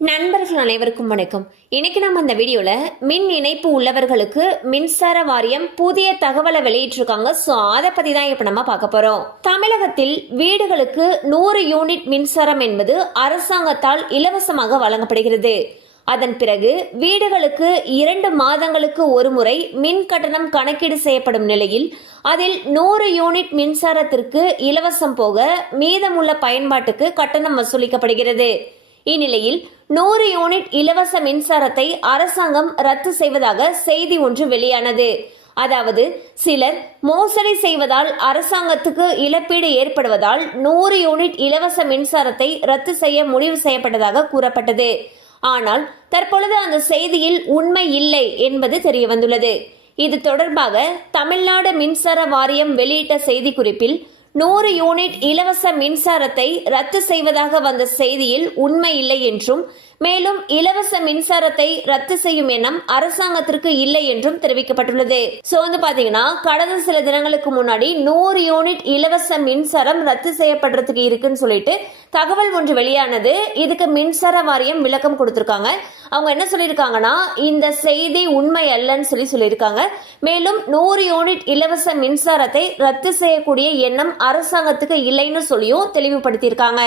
நண்பர்கள் அனைவருக்கும் வணக்கம். இன்னைக்கு நம்ம அந்த வீடியோல மின் இணைப்பு உள்ளவர்களுக்கு மின்சார வாரியம் புதிய தகவலை வெளியிட்டிருக்காங்க. அதை பத்தி தான் இப்ப நம்ம பார்க்க போறோம். தமிழகத்தில் வீடுகளுக்கு 100 யூனிட் மின்சாரம் என்பது அரசாங்கத்தால் இலவசமாக வழங்கப்படுகிறது. அதன் பிறகு வீடுகளுக்கு 2 மாதங்களுக்கு ஒரு முறை மின் கட்டணம் கணக்கீடு செய்யப்படும் நிலையில் அதில் 100 யூனிட் மின்சாரத்திற்கு இலவசம் போக மீதமுள்ள பயன்பாட்டுக்கு கட்டணம் வசூலிக்கப்படுகிறது. இந்நிலையில் 100 யூனிட் இலவச மின்சாரத்தை அரசாங்கம் ரத்து செய்வதாக செய்தி ஒன்று வெளியானது. அதாவது சிலர் மோசடி செய்வதால் அரசாங்கத்துக்கு இழப்பீடு ஏற்படுவதால் 100 யூனிட் இலவச மின்சாரத்தை ரத்து செய்ய முடிவு செய்யப்பட்டதாக கூறப்பட்டது. ஆனால் தற்பொழுது அந்த செய்தியில் உண்மை இல்லை என்பது தெரியவந்துள்ளது. இது தொடர்பாக தமிழ்நாடு மின்சார வாரியம் வெளியிட்ட செய்திக்குறிப்பில் 100 யூனிட் இலவச மின்சாரத்தை ரத்து செய்வதாக வந்த செய்தியில் உண்மை இல்லை என்றும் மேலும் இலவச மின்சாரத்தை ரத்து செய்யும் எண்ணம் அரசாங்கத்திற்கு இல்லை என்றும் தெரிவிக்கப்பட்டுள்ளது. பாத்தீங்கன்னா கடந்த சில தினங்களுக்கு முன்னாடி 100 யூனிட் இலவச மின்சாரம் ரத்து செய்யப்படுறதுக்கு இருக்குன்னு சொல்லிட்டு தகவல் ஒன்று வெளியானது. இதுக்கு மின்சார வாரியம் விளக்கம் கொடுத்திருக்காங்க. அவங்க என்ன சொல்லியிருக்காங்கன்னா, இந்த செய்தி உண்மை அல்லன்னு சொல்லியிருக்காங்க. மேலும் 100 யூனிட் இலவச மின்சாரத்தை ரத்து செய்யக்கூடிய எண்ணம் அரசாங்கத்துக்கு இல்லைன்னு சொல்லியும் தெளிவுபடுத்தியிருக்காங்க.